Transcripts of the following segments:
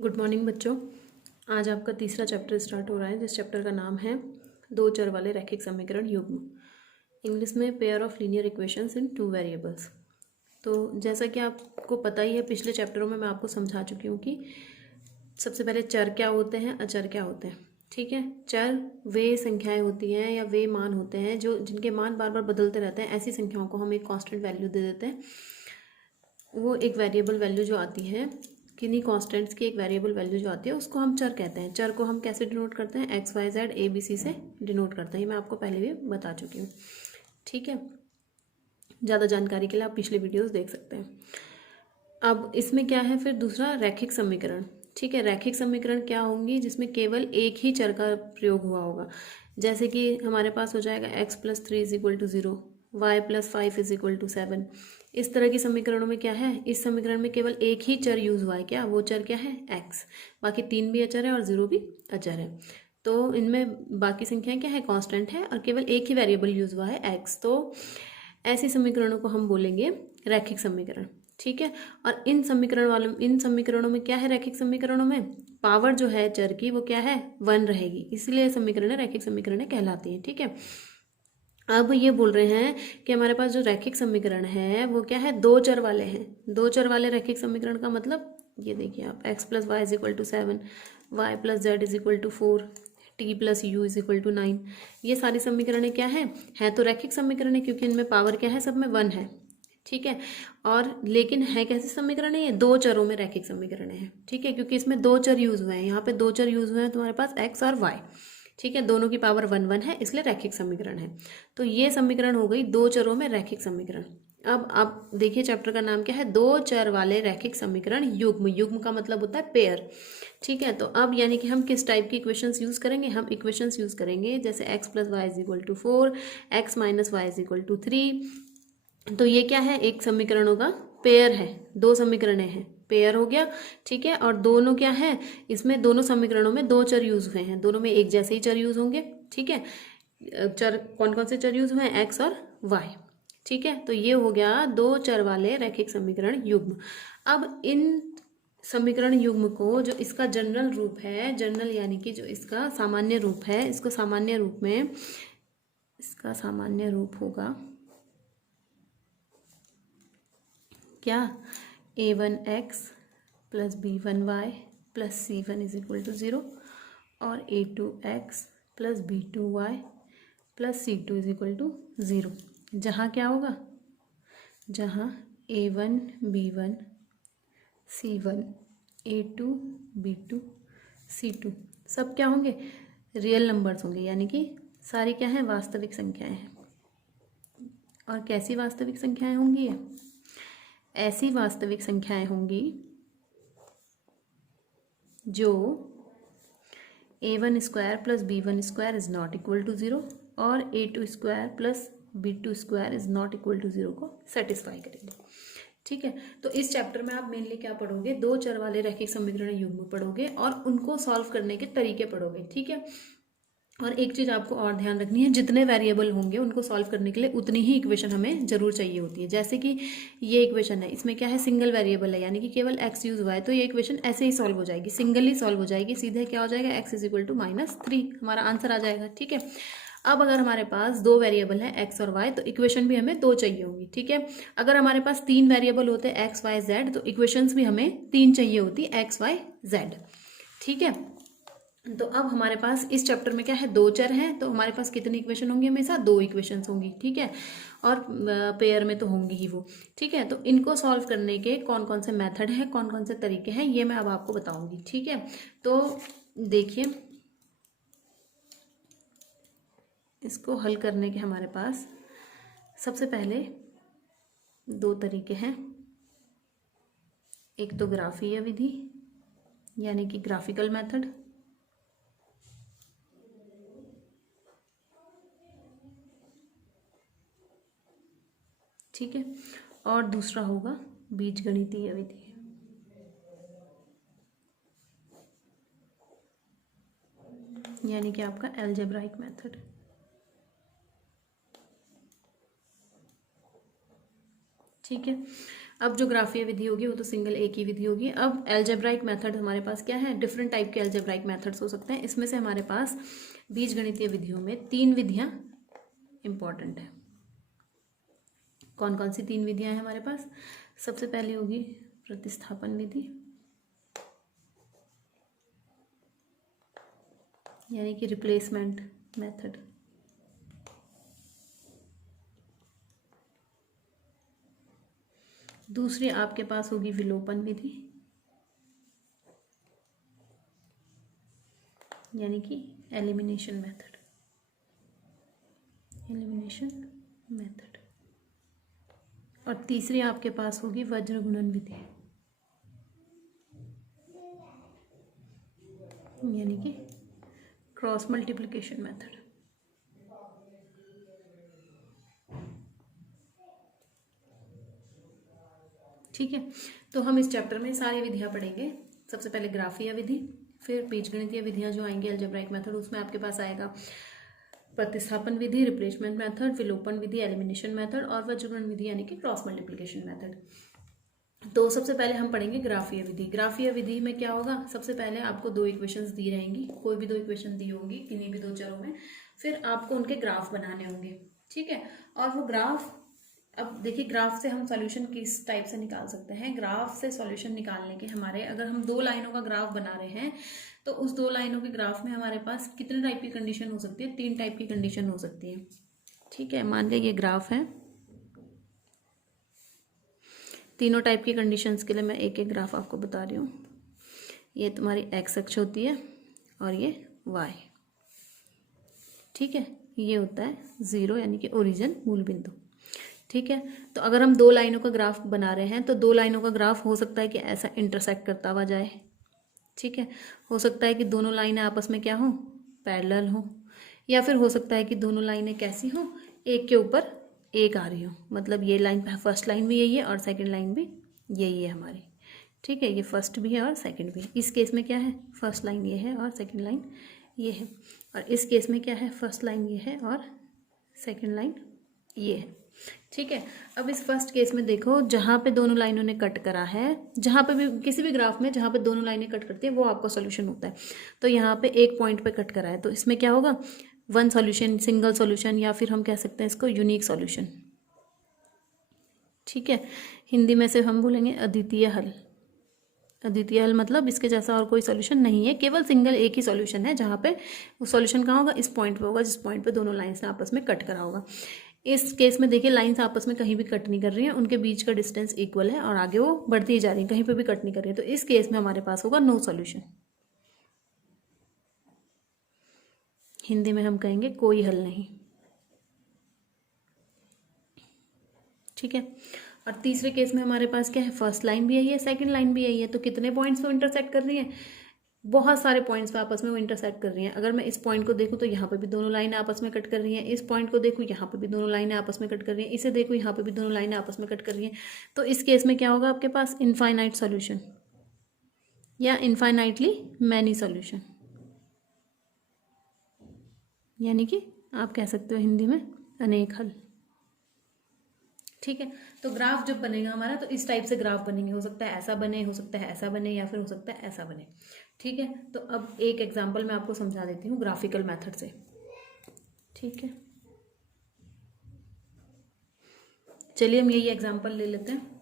Good morning बच्चों। आज आपका तीसरा चैप्टर स्टार्ट हो रहा है जिस चैप्टर का नाम है दो चर वाले रैखिक समीकरण युग्म, इंग्लिश में pair of linear equations in two variables. तो जैसा कि आपको पता ही है, पिछले चैप्टरों में मैं आपको समझा चुकी हूँ कि सबसे पहले चर क्या होते हैं, अचर क्या होते हैं। ठीक है, चर वे संख्याएं होती हैं या वे मान होते हैं जो जिनके मान बार बार बदलते रहते हैं। ऐसी संख्याओं को हम एक कांस्टेंट वैल्यू दे देते हैं। वो एक वेरिएबल वैल्यू जो आती है, किन्हीं कॉन्स्टेंट्स की एक वेरिएबल वैल्यू जो आती है उसको हम चर कहते हैं। चर को हम कैसे डिनोट करते हैं? X Y Z A B C से डिनोट करते हैं। ये मैं आपको पहले भी बता चुकी हूँ। ठीक है, ज़्यादा जानकारी के लिए आप पिछले वीडियोस देख सकते हैं। अब इसमें क्या है फिर दूसरा, रैखिक समीकरण। ठीक है, रैखिक समीकरण क्या होंगी? जिसमें केवल एक ही चर का प्रयोग हुआ होगा। जैसे कि हमारे पास हो जाएगा x plus 3 is equal to 0, y plus 5 is equal to 7। इस तरह की समीकरणों में क्या है, इस समीकरण में केवल एक ही चर यूज हुआ है। क्या वो चर क्या है? एक्स। बाकी 3 भी अचर है और 0 भी अचर है। तो इनमें बाकी संख्याएं क्या है? कांस्टेंट है और केवल एक ही वेरिएबल यूज हुआ है, एक्स। तो ऐसे समीकरणों को हम बोलेंगे रैखिक समीकरण। ठीक है, और इन समीकरणों में क्या है? रैखिक समीकरणों में पावर जो है चर की वो क्या है? 1 रहेगी, इसलिए समीकरण रैखिक समीकरण कहलाती है। ठीक है, अब ये बोल रहे हैं कि हमारे पास जो रैखिक समीकरण है वो क्या है? दो चर वाले हैं। दो चर वाले रैखिक समीकरण का मतलब ये देखिए आप, x plus y is equal to 7, y plus z is equal to 4, t plus u is equal to 9। ये सारी समीकरणें क्या है तो रैखिक समीकरण है, क्योंकि इनमें पावर क्या है? सब में 1 है। ठीक है, और लेकिन है कैसे समीकरण है? ये दो चरों में रैखिक समीकरण है। ठीक है, क्योंकि इसमें दो चर यूज हुए हैं। यहाँ पे दो चर यूज हुए हैं तुम्हारे पास एक्स और वाई। ठीक है, दोनों की पावर 1 1 है, इसलिए रैखिक समीकरण है। तो ये समीकरण हो गई दो चरों में रैखिक समीकरण। अब आप देखिए चैप्टर का नाम क्या है? दो चर वाले रैखिक समीकरण युग्म। युग्म का मतलब होता है पेयर। ठीक है, तो अब यानी कि हम किस टाइप की इक्वेशंस यूज करेंगे? हम इक्वेशंस यूज करेंगे जैसे x plus y is equal to 4, x minus y is equal to 3। तो ये क्या है? एक समीकरणों का पेयर है। दो समीकरण हैं, पेयर हो गया। ठीक है, और दोनों क्या है? इसमें दोनों समीकरणों में दो चर यूज हुए हैं, दोनों में एक जैसे ही चर यूज होंगे। ठीक है, चर कौन कौन से चर यूज हुए हैं? एक्स और वाई। ठीक है, तो ये हो गया दो चर वाले रैखिक समीकरण युग्म। अब इन समीकरण युग्म को, जो इसका जनरल रूप है, जनरल यानी कि जो इसका सामान्य रूप है, इसको सामान्य रूप में, इसका सामान्य रूप होगा क्या? a1x plus b1y plus c1 is equal to 0 और a2x plus b2y plus c2 is equal to 0। जहाँ क्या होगा? जहाँ a1 b1 c1 a2 b2 c2 सब क्या होंगे? रियल नंबर्स होंगे, यानी कि सारी क्या है? वास्तविक संख्याएं हैं। और कैसी वास्तविक संख्याएं होंगी? ये ऐसी वास्तविक संख्याएं होंगी जो a1 square plus b1 square is not equal to 0 और a2 square plus b2 square is not equal to 0 को सेटिस्फाई करेंगे। ठीक है, तो इस चैप्टर में आप मेनली क्या पढ़ोगे? दो चर वाले रैखिक समीकरण युग्म पढ़ोगे और उनको सॉल्व करने के तरीके पढ़ोगे। ठीक है, और एक चीज़ आपको और ध्यान रखनी है, जितने वेरिएबल होंगे उनको सॉल्व करने के लिए उतनी ही इक्वेशन हमें जरूर चाहिए होती है। जैसे कि ये इक्वेशन है, इसमें क्या है? सिंगल वेरिएबल है, यानी कि केवल एक्स यूज हुआ है, तो ये इक्वेशन ऐसे ही सॉल्व हो जाएगी, सिंगली सॉल्व हो जाएगी। सीधे क्या हो जाएगा? एक्स इज इक्वल टू -3 हमारा आंसर आ जाएगा। ठीक है, अब अगर हमारे पास दो वेरिएबल है एक्स और वाई, तो इक्वेशन भी हमें दो चाहिए होंगी। ठीक है, अगर हमारे पास तीन वेरिएबल होते एक्स वाई जेड, तो इक्वेशंस भी हमें तीन चाहिए होती एक्स वाई जेड। ठीक है, तो अब हमारे पास इस चैप्टर में क्या है? दो चर हैं, तो हमारे पास कितनी इक्वेशन होंगी? हमेशा दो इक्वेशंस होंगी। ठीक है, और पेयर में तो होंगी ही वो। ठीक है, तो इनको सॉल्व करने के कौन कौन से मेथड हैं, कौन कौन से तरीके हैं, ये मैं अब आपको बताऊंगी। ठीक है, तो देखिए, इसको हल करने के हमारे पास सबसे पहले दो तरीके हैं। एक तो ग्राफीय विधि, यानी कि ग्राफिकल मेथड, ठीक है, और दूसरा होगा बीजगणितीय विधि, यानी कि आपका एल्जेब्राइक मेथड। ठीक है, अब जो ग्राफीय विधि होगी वो तो सिंगल एक ही विधि होगी। अब एल्जेब्राइक मेथड हमारे पास क्या है, डिफरेंट टाइप के एल्जेब्राइक मेथड्स हो सकते हैं। इसमें से हमारे पास बीजगणितीय विधियों में 3 विधियां इंपॉर्टेंट है। कौन कौन सी 3 विधियां हैं हमारे पास? सबसे पहले होगी प्रतिस्थापन विधि, यानी कि रिप्लेसमेंट मेथड। दूसरी आपके पास होगी विलोपन विधि, यानी कि एलिमिनेशन मेथड। और तीसरी आपके पास होगी वज्र गुणन विधि, यानी कि क्रॉस मल्टीप्लिकेशन मेथड। ठीक है, तो हम इस चैप्टर में सारी विधियां पढ़ेंगे। सबसे पहले ग्राफीय विधि, फिर बीजगणितीय विधियां जो आएंगी एल्जेब्राइक मेथड, उसमें आपके पास आएगा प्रतिस्थापन विधि, रिप्लेसमेंट मेथड, विलोपन विधि, एलिमिनेशन मेथड और वज्रगुणन विधि यानी कि क्रॉस मल्टीप्लिकेशन मेथड। तो सबसे पहले हम पढ़ेंगे ग्राफीय विधि। ग्राफीय विधि में क्या होगा, सबसे पहले आपको 2 इक्वेशंस दी रहेंगी, कोई भी 2 इक्वेशन दी होंगी किन्हीं भी 2 चरों में, फिर आपको उनके ग्राफ बनाने होंगे। ठीक है, और वो ग्राफ, अब देखिए ग्राफ से हम सॉल्यूशन किस टाइप से निकाल सकते हैं। ग्राफ से सॉल्यूशन निकालने के हमारे, अगर हम 2 लाइनों का ग्राफ बना रहे हैं तो उस 2 लाइनों के ग्राफ में हमारे पास कितने टाइप की कंडीशन हो सकती है? 3 टाइप की कंडीशन हो सकती है। ठीक है, मान लीजिए ये ग्राफ है, तीनों टाइप की कंडीशंस के लिए मैं एक एक ग्राफ आपको बता रही हूँ। ये तुम्हारी एक्स अक्ष होती है और ये वाई। ठीक है, ये होता है 0 यानी कि ओरिजिन, मूल बिंदु। ठीक है, तो अगर हम 2 लाइनों का ग्राफ बना रहे हैं तो 2 लाइनों का ग्राफ हो सकता है कि ऐसा इंटरसेक्ट करता हुआ जाए। ठीक है, हो सकता है कि दोनों लाइनें आपस में क्या हो, पैरेलल हो, या फिर हो सकता है कि दोनों लाइनें कैसी हो, एक के ऊपर एक आ रही हो। मतलब ये लाइन, फर्स्ट लाइन भी यही है और सेकंड लाइन भी यही है हमारी। ठीक है, ये फर्स्ट भी है और सेकंड भी। इस केस में क्या है, फर्स्ट लाइन ये है और सेकंड लाइन ये है। और इस केस में क्या है, फर्स्ट लाइन ये है और सेकंड लाइन ये है। ठीक है, अब इस फर्स्ट केस में देखो, जहाँ पे दोनों लाइनों ने कट करा है, जहाँ पे भी किसी भी ग्राफ में जहाँ पे दोनों लाइनें कट करती है वो आपका सॉल्यूशन होता है। तो यहाँ पे एक पॉइंट पे कट करा है, तो इसमें क्या होगा, वन सॉल्यूशन, सिंगल सॉल्यूशन, या फिर हम कह सकते हैं इसको यूनिक सॉल्यूशन। ठीक है, हिंदी में से हम बोलेंगे अद्वितीय हल। अद्वितीय हल मतलब इसके जैसा और कोई सॉल्यूशन नहीं है, केवल सिंगल एक ही सॉल्यूशन है, जहाँ पे वो सॉल्यूशन कहाँ होगा, इस पॉइंट पे होगा, जिस पॉइंट पे दोनों लाइन्स ने आपस में कट करा होगा। इस केस में देखिए लाइन्स आपस में कहीं भी कट नहीं कर रही हैं, उनके बीच का डिस्टेंस इक्वल है और आगे वो बढ़ती ही जा रही है, कहीं पे भी कट नहीं कर रही है। तो इस केस में हमारे पास होगा नो सॉल्यूशन। हिंदी में हम कहेंगे कोई हल नहीं। ठीक है, और तीसरे केस में हमारे पास क्या है, फर्स्ट लाइन भी यही है, सेकंड लाइन भी यही है। तो कितने पॉइंट्स पे इंटरसेक्ट कर रही है, बहुत सारे पॉइंट्स पे आपस में वो इंटरसेक्ट कर रही हैं। अगर मैं इस पॉइंट को देखूँ तो यहाँ पे भी दोनों लाइनें आपस में कट कर रही हैं, इस पॉइंट को देखूँ यहाँ पे भी दोनों लाइनें आपस में कट कर रही हैं, इसे देखूँ यहाँ पे भी दोनों लाइनें आपस में कट कर रही हैं। तो इस केस में क्या होगा, आपके पास इनफाइनाइट सॉल्यूशन या इनफाइनाइटली मैनी सॉल्यूशन, यानी कि आप कह सकते हो हिंदी में अनेक हल। ठीक है, तो ग्राफ जब बनेगा हमारा तो इस टाइप से ग्राफ बनेंगे, हो सकता है ऐसा बने, हो सकता है ऐसा बने, या फिर हो सकता है ऐसा बने। ठीक है, तो अब एक एग्जांपल मैं आपको समझा देती हूँ ग्राफिकल मेथड से। ठीक है, चलिए हम यही एग्जांपल ले लेते हैं।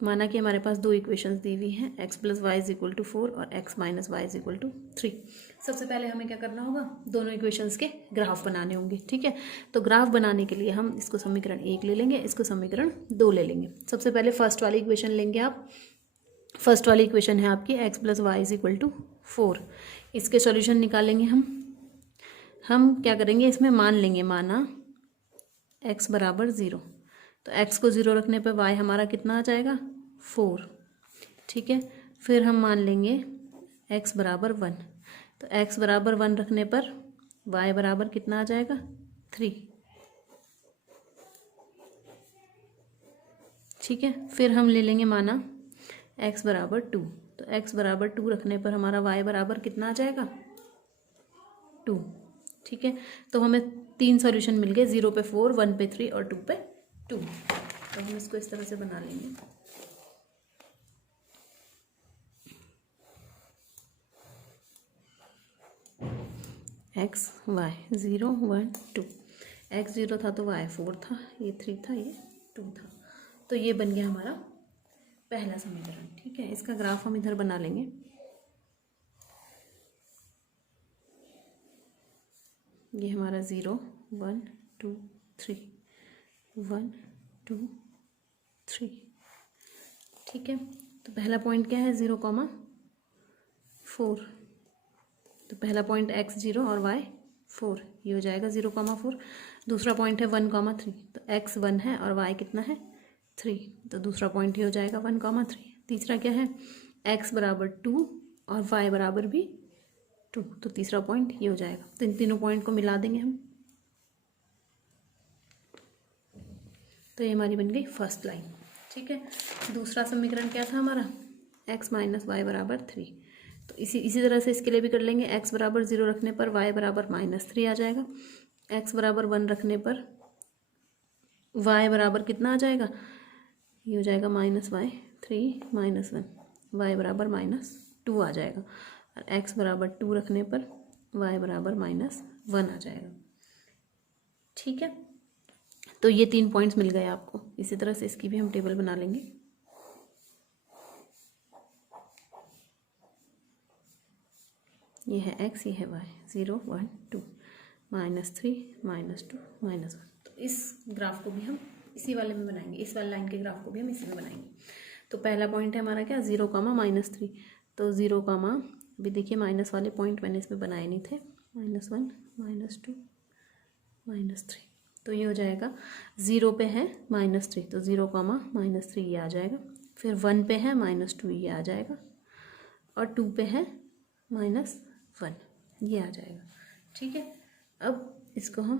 माना कि हमारे पास 2 इक्वेशंस दी हुई हैं, x + y = 4 और x - y = 3। सबसे पहले हमें क्या करना होगा, दोनों इक्वेशंस के ग्राफ बनाने होंगे। ठीक है, तो ग्राफ बनाने के लिए हम इसको समीकरण 1 ले लेंगे, इसको समीकरण 2 ले लेंगे। सबसे पहले फर्स्ट वाली इक्वेशन लेंगे आप। फर्स्ट वाली इक्वेशन है आपकी x + y = 4। इसके सॉल्यूशन निकालेंगे हम क्या करेंगे, इसमें मान लेंगे, माना x = 0, तो x को 0 रखने पर y हमारा कितना आ जाएगा, 4। ठीक है, फिर हम मान लेंगे x = 1, तो x = 1 रखने पर y बराबर कितना आ जाएगा, 3। ठीक है, फिर हम ले लेंगे माना x = 2, तो x = 2 रखने पर हमारा y बराबर कितना आ जाएगा, 2। ठीक है, तो हमें 3 सॉल्यूशन मिल गए, 0 पे 4, 1 पे 3 और 2 पे 2। तो हम इसको इस तरह से बना लेंगे। एक्स वाई 0 1 2, एक्स 0 था तो वाई 4 था, ये 3 था, ये 2 था। तो ये बन गया हमारा पहला समीकरण। ठीक है, इसका ग्राफ हम इधर बना लेंगे। ये हमारा 0 1 2 3 1 2 3। ठीक है, तो पहला पॉइंट क्या है 0, 4। तो पहला पॉइंट x 0 और y 4, ये हो जाएगा 0, 4। दूसरा पॉइंट है 1, 3, तो x 1 है और y कितना है 3, तो दूसरा पॉइंट ये हो जाएगा 1, 3। तीसरा क्या है x बराबर 2 और y बराबर भी 2, तो तीसरा पॉइंट ये हो जाएगा। तो इन तीनों पॉइंट को मिला देंगे हम, तो ये हमारी बन गई फर्स्ट लाइन। ठीक है, दूसरा समीकरण क्या था हमारा x माइनस वाई बराबर 3। तो इसी तरह से इसके लिए भी कर लेंगे। x बराबर 0 रखने पर y बराबर -3 आ जाएगा, x बराबर 1 रखने पर y बराबर कितना आ जाएगा, ये हो जाएगा -y3 -1, y बराबर -2 आ जाएगा। और x बराबर 2 रखने पर y बराबर -1 आ जाएगा। ठीक है, तो ये 3 पॉइंट्स मिल गए आपको। इसी तरह से इसकी भी हम टेबल बना लेंगे। ये है x, ये है y, 0 1 2, -3 -2 -1। तो इस ग्राफ को भी हम इसी वाले में बनाएंगे, इस वाले लाइन के ग्राफ को भी हम इसी में बनाएंगे। तो पहला पॉइंट है हमारा क्या 0, -3। तो 0, अभी देखिए माइनस वाले पॉइंट मैंने इसमें बनाए नहीं थे, -1 -2 -3। तो ये हो जाएगा 0 पे है -3, तो 0, -3 ये आ जाएगा। फिर 1 पे है -2 ये आ जाएगा, और 2 पे है -1 ये आ जाएगा। ठीक है, अब इसको हम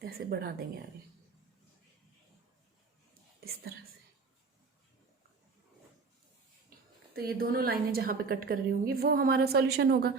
ऐसे बढ़ा देंगे आगे इस तरह से। तो ये दोनों लाइनें जहाँ पे कट कर रही होंगी वो हमारा सॉल्यूशन होगा।